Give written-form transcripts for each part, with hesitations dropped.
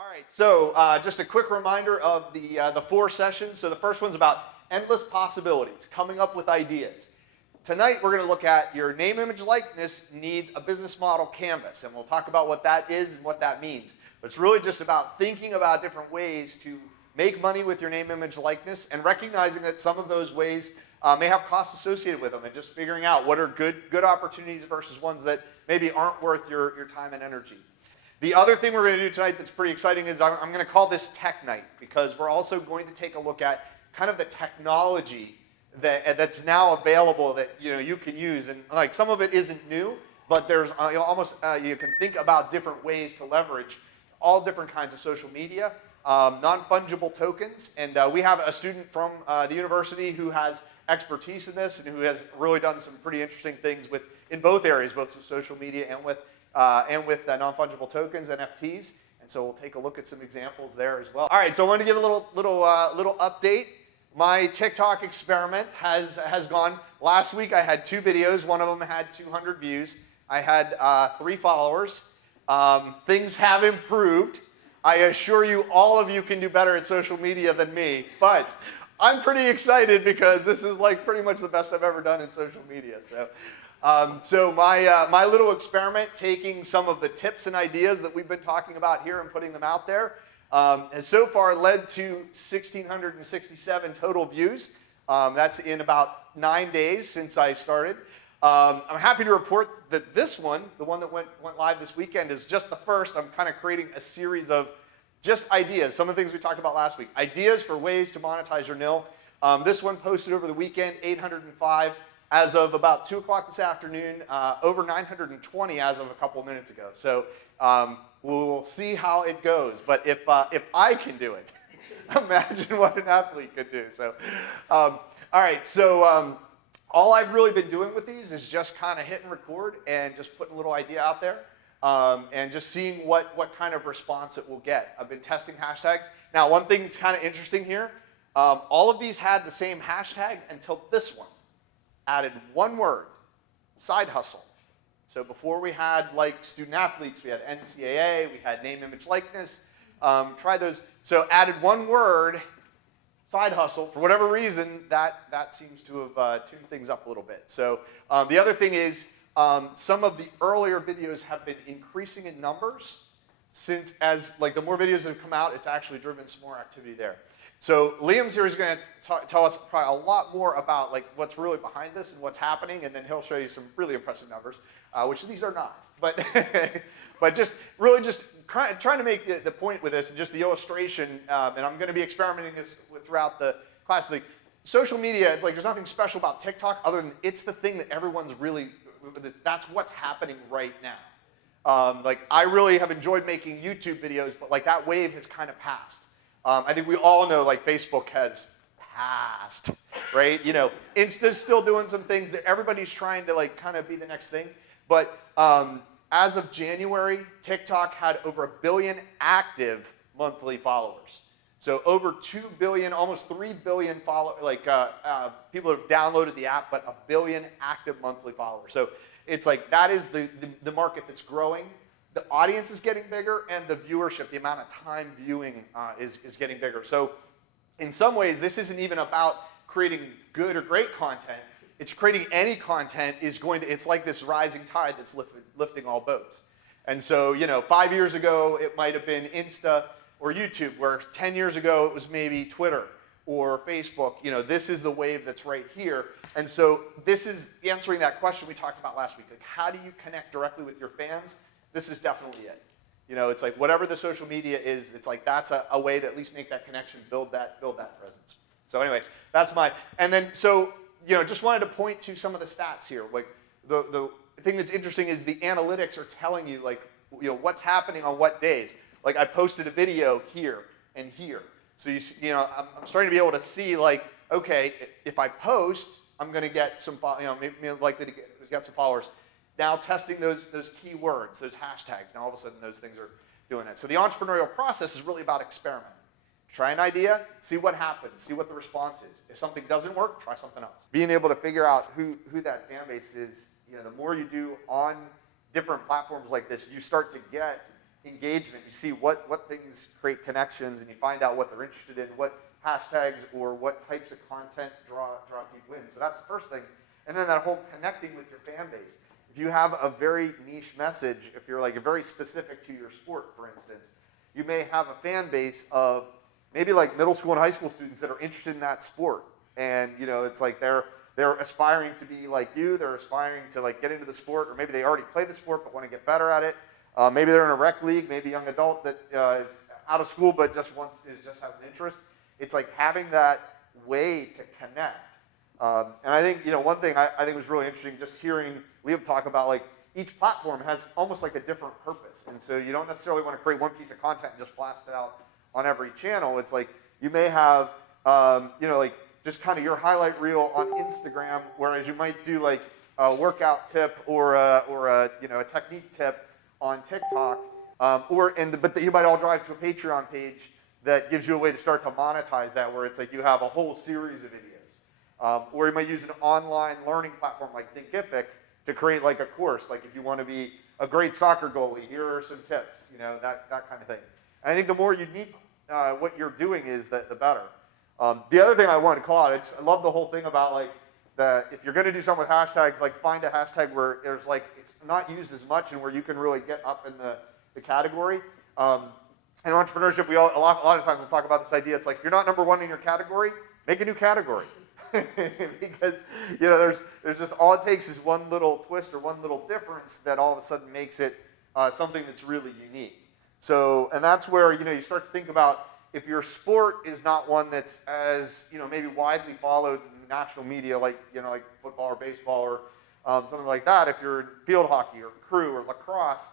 All right, so just a quick reminder of the 4 sessions. So the first one's about endless possibilities, coming up with ideas. Tonight we're going to look at your name, image, likeness needs a business model canvas, and we'll talk about what that is and what that means. But it's really just about thinking about different ways to make money with your name, image, likeness, and recognizing that some of those ways may have costs associated with them, and just figuring out what are good opportunities versus ones that maybe aren't worth your time and energy. The other thing we're going to do tonight that's pretty exciting is I'm going to call this Tech Night, because we're also going to take a look at kind of the technology that's now available that you can use, and like some of it isn't new, but there's you can think about different ways to leverage all different kinds of social media, non-fungible tokens, and we have a student from the university who has expertise in this and who has really done some pretty interesting things in both areas, both with social media and with non-fungible tokens, NFTs, and so we'll take a look at some examples there as well. All right, so I want to give a little update. My TikTok experiment has gone. Last week I had 2 videos. One of them had 200 views. I had 3 followers. Things have improved. I assure you, all of you can do better at social media than me, but I'm pretty excited because this is like pretty much the best I've ever done in social media. So my little experiment, taking some of the tips and ideas that we've been talking about here and putting them out there, has so far led to 1,667 total views. That's in about 9 days since I started. I'm happy to report that this one, the one that went live this weekend, is just the first. I'm kind of creating a series of just ideas, some of the things we talked about last week. Ideas for ways to monetize your N.I.L. This one posted over the weekend, 805. As of about 2 o'clock this afternoon, over 920 as of a couple minutes ago. So we'll see how it goes. But if I can do it, imagine what an athlete could do. So, all right. So all I've really been doing with these is just kind of hitting record and just putting a little idea out there, and just seeing what kind of response it will get. I've been testing hashtags. Now, one thing that's kind of interesting here, all of these had the same hashtag until this one added one word: side hustle. So before we had like student athletes, we had NCAA, we had name, image, likeness. Try those. So added one word, side hustle. For whatever reason, that seems to have tuned things up a little bit. So the other thing is some of the earlier videos have been increasing in numbers since, as like the more videos that have come out, it's actually driven some more activity there. So Liam's here is going to tell us probably a lot more about like what's really behind this and what's happening, and then he'll show you some really impressive numbers, which these are not. But but just really just trying to make the point with this, and just the illustration, and I'm going to be experimenting this throughout the class. Like social media, like there's nothing special about TikTok other than it's the thing that everyone's really, that's what's happening right now. Like I really have enjoyed making YouTube videos, but like that wave has kind of passed. I think we all know like Facebook has passed, right? Insta's still doing some things that everybody's trying to like kind of be the next thing. But as of January, TikTok had over 1 billion active monthly followers. So over 2 billion, almost 3 billion people have downloaded the app, but 1 billion active monthly followers. So it's like that is the market that's growing. The audience is getting bigger, and the viewership, the amount of time viewing is getting bigger. So in some ways, this isn't even about creating good or great content. It's creating any content it's like this rising tide that's lifting all boats. And so, 5 years ago, it might have been Insta or YouTube, where 10 years ago, it was maybe Twitter or Facebook. This is the wave that's right here. And so this is answering that question we talked about last week. Like, how do you connect directly with your fans? This is definitely it. It's like whatever the social media is, it's like that's a way to at least make that connection, build that presence. So anyway, that's and then so, just wanted to point to some of the stats here. Like the thing that's interesting is the analytics are telling you like, what's happening on what days. Like I posted a video here and here. So I'm starting to be able to see like, okay, if I post, I'm going to get some, maybe likely to get some followers. Now testing those keywords, those hashtags, now all of a sudden those things are doing it. So the entrepreneurial process is really about experimenting. Try an idea, see what happens, see what the response is. If something doesn't work, try something else. Being able to figure out who that fan base is, the more you do on different platforms like this, you start to get engagement. You see what things create connections, and you find out what they're interested in, what hashtags or what types of content draw people in. So that's the first thing. And then that whole connecting with your fan base. If you have a very niche message, if you're like very specific to your sport, for instance, you may have a fan base of maybe like middle school and high school students that are interested in that sport. And it's like they're aspiring to be like you, they're aspiring to like get into the sport, or maybe they already play the sport but want to get better at it. Maybe they're in a rec league, maybe a young adult that is out of school but just has an interest. It's like having that way to connect. And I think, one thing I think was really interesting, just hearing Liam talk about like each platform has almost like a different purpose. And so you don't necessarily want to create one piece of content and just blast it out on every channel. It's like you may have, like just kind of your highlight reel on Instagram, whereas you might do like a workout tip or a technique tip on TikTok, but you might all drive to a Patreon page that gives you a way to start to monetize that, where it's like you have a whole series of videos. Or you might use an online learning platform like Thinkific to create like a course. Like if you want to be a great soccer goalie, here are some tips, that kind of thing. And I think the more unique what you're doing is, the better. The other thing I wanted to call out, I love the whole thing about like if you're going to do something with hashtags, like find a hashtag where there's like it's not used as much and where you can really get up in the category. In entrepreneurship, a lot of times we'll talk about this idea. It's like if you're not number one in your category, make a new category. Because there's just all it takes is one little twist or one little difference that all of a sudden makes it something that's really unique. So, and that's where you start to think about if your sport is not one that's as maybe widely followed in national media, like like football or baseball or something like that. If you're in field hockey or crew or lacrosse,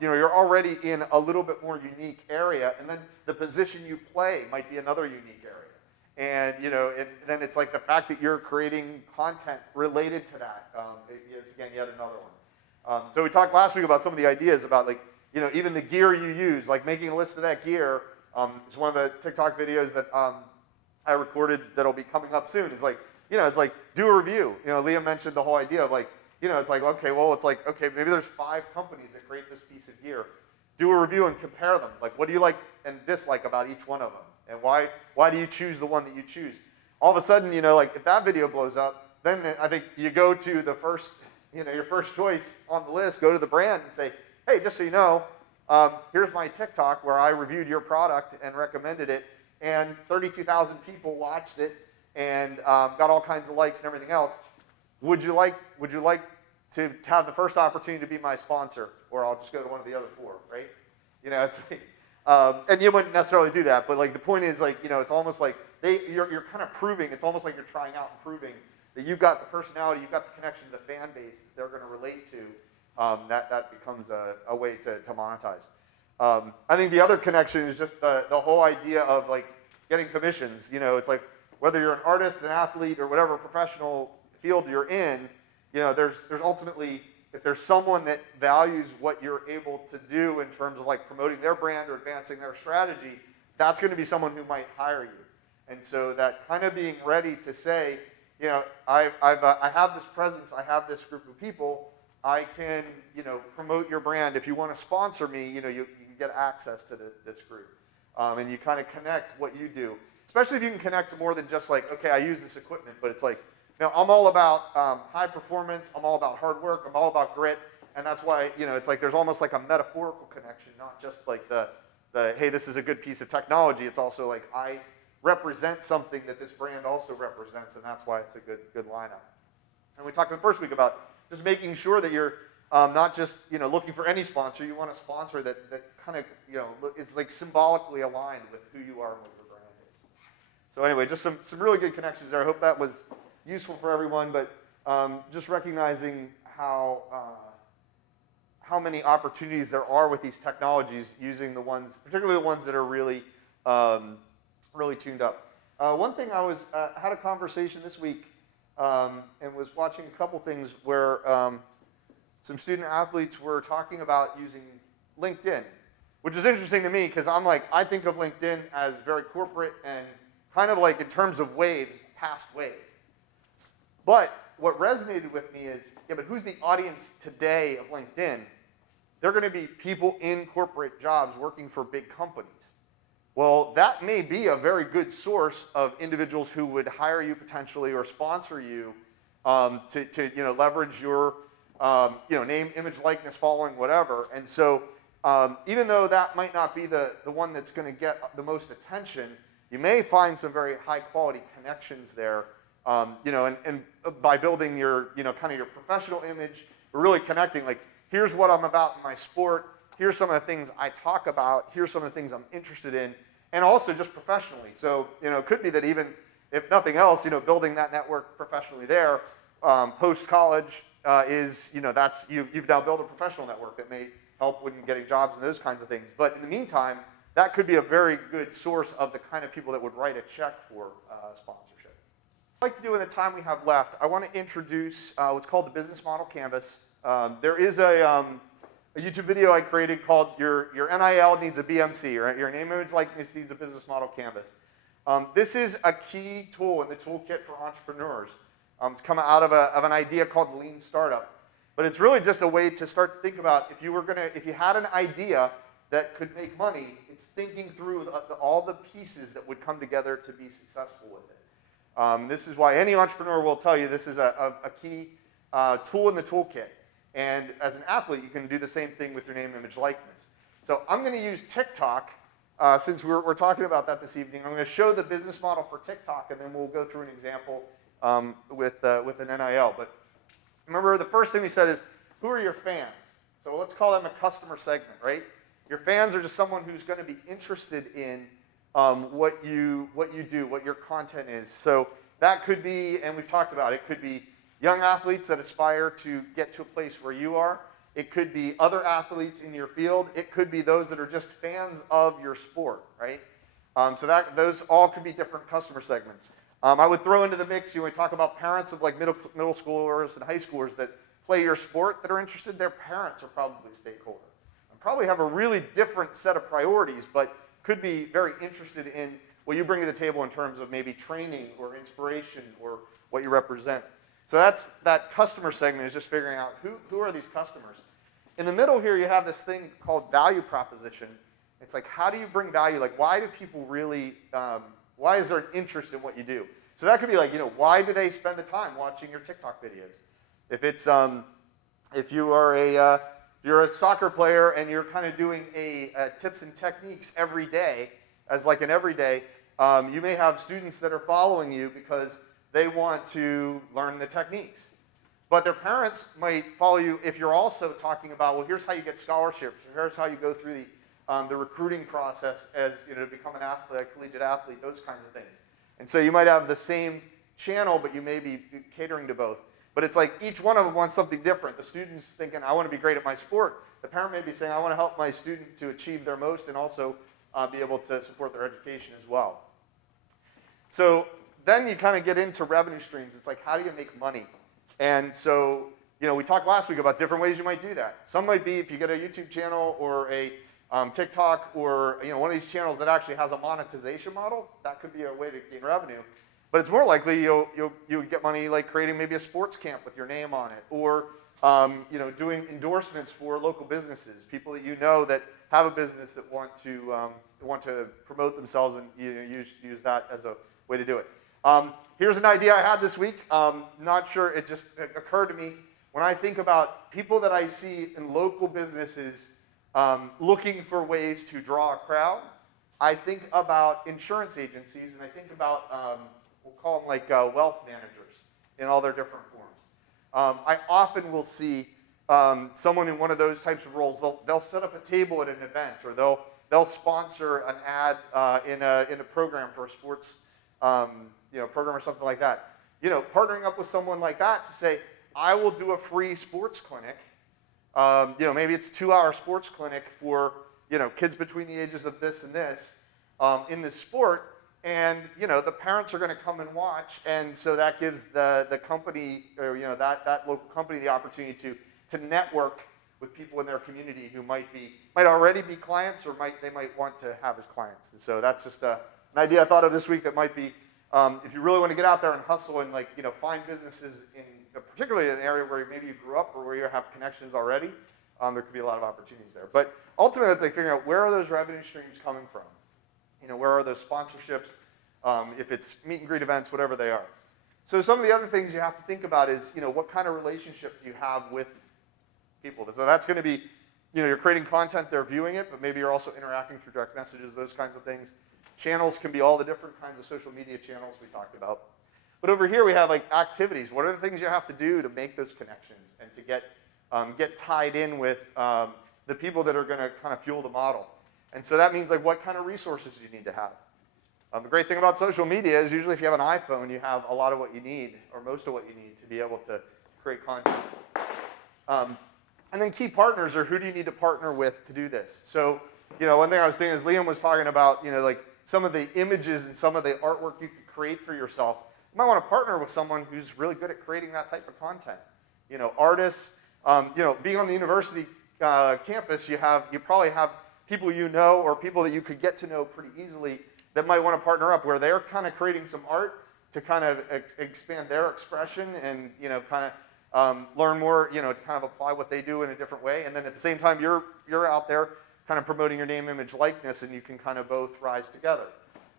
you're already in a little bit more unique area, and then the position you play might be another unique area. And and then it's like the fact that you're creating content related to that is again yet another one. So we talked last week about some of the ideas about like even the gear you use, like making a list of that gear. It's one of the TikTok videos that I recorded that'll be coming up soon. It's like it's like do a review. Liam mentioned the whole idea of like it's like okay, well it's like okay, maybe there's 5 companies that create this piece of gear. Do a review and compare them. Like what do you like and dislike about each one of them? And why do you choose the one that you choose? All of a sudden, like if that video blows up, then I think you go to the first, your first choice on the list, go to the brand and say, hey, just so you know, here's my TikTok where I reviewed your product and recommended it, and 32,000 people watched it and got all kinds of likes and everything else. Would you like to have the first opportunity to be my sponsor, or I'll just go to one of the other 4, right? It's like. And you wouldn't necessarily do that, but like the point is like it's almost like you're kind of proving. It's almost like you're trying out and proving that you've got the personality, you've got the connection to the fan base that they're going to relate to. That becomes a way to monetize. I think the other connection is just the whole idea of like getting commissions. It's like whether you're an artist, an athlete, or whatever professional field you're in. There's ultimately, if there's someone that values what you're able to do in terms of like promoting their brand or advancing their strategy, that's going to be someone who might hire you. And so that kind of being ready to say, I have this presence, I have this group of people, I can, promote your brand. If you want to sponsor me, you can get access to this group. And you kind of connect what you do, especially if you can connect to more than just like, okay, I use this equipment, but it's like, I'm all about high performance, I'm all about hard work, I'm all about grit, and that's why, it's like there's almost like a metaphorical connection, not just like the hey, this is a good piece of technology. It's also like I represent something that this brand also represents, and that's why it's a good lineup. And we talked in the first week about just making sure that you're not just looking for any sponsor. You want a sponsor that kind of is like symbolically aligned with who you are and what your brand is. So anyway, just some really good connections there. I hope that was useful for everyone, but just recognizing how many opportunities there are with these technologies, using the ones, particularly the ones that are really really tuned up. One thing I had a conversation this week and was watching a couple things where some student athletes were talking about using LinkedIn, which is interesting to me because I think of LinkedIn as very corporate and kind of like in terms of waves, past wave. But what resonated with me is, yeah, but who's the audience today of LinkedIn? they're going to be people in corporate jobs working for big companies. Well, that may be a very good source of individuals who would hire you potentially or sponsor you to leverage your name, image, likeness, following, whatever. And so even though that might not be the one that's going to get the most attention, you may find some very high quality connections there. And by building your kind of your professional image, we're really connecting. Like, here's what I'm about in my sport. Here's some of the things I talk about. Here's some of the things I'm interested in, and also just professionally. So it could be that even if nothing else, building that network professionally there, post college is that's you've now built a professional network that may help when getting jobs and those kinds of things. But in the meantime, that could be a very good source of the kind of people that would write a check for sponsorship. I'd like to do in the time we have left, I want to introduce what's called the Business Model Canvas. There is a YouTube video I created called Your NIL Needs a BMC, right? Your name, image, likeness needs a business model canvas. This is a key tool in the toolkit for entrepreneurs. It's come out of an idea called Lean Startup. But it's really just a way to start to think about if you had an idea that could make money, it's thinking through all the pieces that would come together to be successful with it. This is why any entrepreneur will tell you this is a key tool in the toolkit. And as an athlete, you can do the same thing with your name, image, likeness. So I'm going to use TikTok, since we're talking about that this evening. I'm going to show the business model for TikTok, and then we'll go through an example with an NIL. But remember, the first thing we said is, who are your fans? So let's call them a customer segment, right? Your fans are just someone who's going to be interested in what you do, what your content is. So that could be, and we've talked about it, could be young athletes that aspire to get to a place where you are. It could be other athletes in your field. It could be those that are just fans of your sport, right? So those all could be different customer segments. I would throw into the mix, when we talk about parents of like middle schoolers and high schoolers that play your sport that are interested, their parents are probably a stakeholder. And probably have a really different set of priorities, but could be very interested in what you bring to the table in terms of maybe training or inspiration or what you represent. So that customer segment is just figuring out who are these customers. In the middle here, you have this thing called value proposition. It's like, how do you bring value? Like, why do people really, why is there an interest in what you do? So that could be like, why do they spend the time watching your TikTok videos? If it's, if you are you're a soccer player and you're kind of doing a tips and techniques every day, as like an everyday, you may have students that are following you because they want to learn the techniques. But their parents might follow you if you're also talking about, well, here's how you get scholarships, or here's how you go through the recruiting process as to become an athlete, a collegiate athlete, those kinds of things. And so you might have the same channel, but you may be catering to both. But it's like each one of them wants something different. The student's thinking, I want to be great at my sport. The parent may be saying, I want to help my student to achieve their most and also be able to support their education as well. So then you kind of get into revenue streams. It's like, how do you make money? And so, we talked last week about different ways you might do that. Some might be if you get a YouTube channel or a TikTok or one of these channels that actually has a monetization model. That could be a way to gain revenue. But it's more likely you would get money like creating maybe a sports camp with your name on it, or doing endorsements for local businesses, people that that have a business that want to promote themselves and use that as a way to do it. Here's an idea I had this week. Not sure, it just occurred to me. When I think about people that I see in local businesses looking for ways to draw a crowd, I think about insurance agencies, and I think about, we'll call them like wealth managers in all their different forms. I often will see someone in one of those types of roles. They'll set up a table at an event, or they'll sponsor an ad in a program for a sports program or something like that. Partnering up with someone like that to say, I will do a free sports clinic. Maybe it's a 2-hour sports clinic for kids between the ages of this and this in this sport, and the parents are going to come and watch, and so that gives the company or that local company the opportunity to network with people in their community who might already be clients, or they might want to have as clients. And so that's just an idea I thought of this week that might be, if you really want to get out there and hustle and find businesses in particularly an area where maybe you grew up or where you have connections already, there could be a lot of opportunities there. But ultimately, it's like figuring out where are those revenue streams coming from? Where are those sponsorships? If it's meet and greet events, whatever they are. So some of the other things you have to think about is, what kind of relationship do you have with people? So that's going to be, you're creating content, they're viewing it, but maybe you're also interacting through direct messages, those kinds of things. Channels can be all the different kinds of social media channels we talked about. But over here we have like activities. What are the things you have to do to make those connections and to get tied in with the people that are going to kind of fuel the model? And so that means like what kind of resources you need to have. The great thing about social media is usually if you have an iPhone, you have a lot of what you need, or most of what you need to be able to create content. And then key partners, or who do you need to partner with to do this? So, one thing I was thinking is Liam was talking about, like some of the images and some of the artwork you could create for yourself. You might want to partner with someone who's really good at creating that type of content. Artists, being on the university campus, you probably have people or people that you could get to know pretty easily that might want to partner up where they're kind of creating some art to kind of expand their expression and, kind of learn more, to kind of apply what they do in a different way. And then at the same time, you're out there kind of promoting your name, image, likeness, and you can kind of both rise together.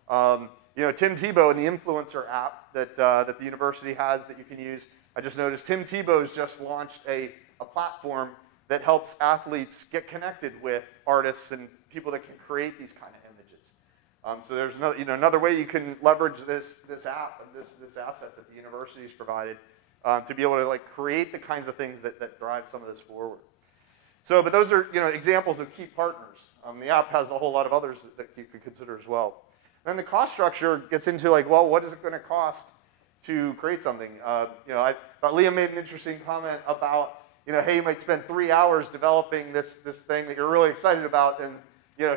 Tim Tebow and the influencer app that the university has that you can use. I just noticed Tim Tebow's just launched a platform that helps athletes get connected with artists and people that can create these kind of images. So there's another way you can leverage this app and this asset that the university's provided to be able to like create the kinds of things that drive some of this forward. So, but those are examples of key partners. The app has a whole lot of others that you could consider as well. Then the cost structure gets into like, well, what is it going to cost to create something? I thought Liam made an interesting comment about, hey, you might spend 3 hours developing this thing that you're really excited about, and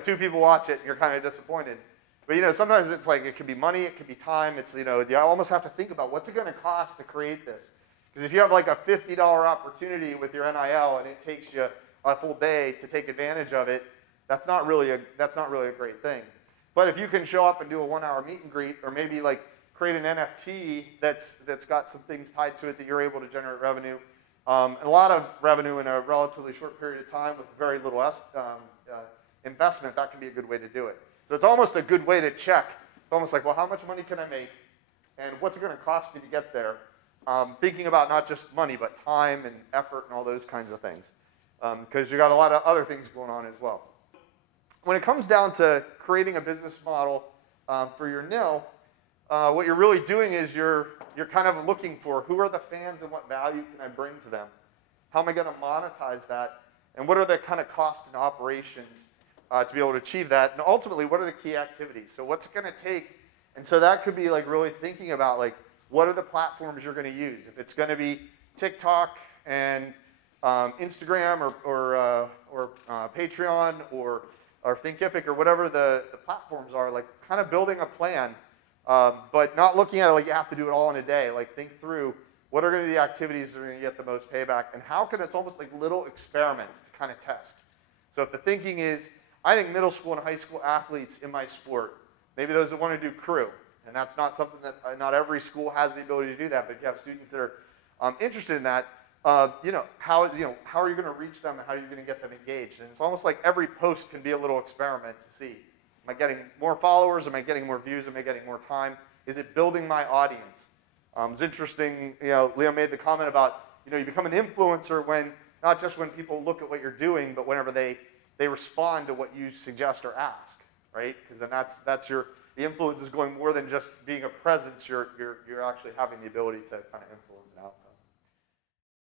2 people watch it, and you're kind of disappointed. But sometimes it's like it could be money, it could be time. It's you almost have to think about what's it going to cost to create this. Because if you have like a $50 opportunity with your NIL and it takes you a full day to take advantage of it, that's not really a great thing. But if you can show up and do a 1-hour meet and greet, or maybe like create an NFT that's got some things tied to it that you're able to generate revenue, and a lot of revenue in a relatively short period of time with very little investment, that can be a good way to do it. So it's almost a good way to check. It's almost like, well, how much money can I make, and what's it going to cost me to get there? Thinking about not just money, but time and effort and all those kinds of things, because you got a lot of other things going on as well. When it comes down to creating a business model for your N.I.L, what you're really doing is you're kind of looking for who are the fans and what value can I bring to them? How am I going to monetize that? And what are the kind of costs and operations to be able to achieve that? And ultimately, what are the key activities? So what's it going to take? And so that could be like really thinking about like, what are the platforms you're going to use? If it's going to be TikTok and Instagram or Patreon or Thinkific or whatever the platforms are, like kind of building a plan, but not looking at it like you have to do it all in a day. Like think through what are going to be the activities that are going to get the most payback, and how can it's almost like little experiments to kind of test. So if the thinking is, I think middle school and high school athletes in my sport, maybe those that want to do crew, and that's not something that not every school has the ability to do that, but if you have students that are interested in that, how are you going to reach them and how are you going to get them engaged? And it's almost like every post can be a little experiment to see, am I getting more followers? Am I getting more views? Am I getting more time? Is it building my audience? It's interesting, Leo made the comment about, you become an influencer when, not just when people look at what you're doing, but whenever they respond to what you suggest or ask, right? Because then the influence is going more than just being a presence, you're actually having the ability to kind of influence an outcome.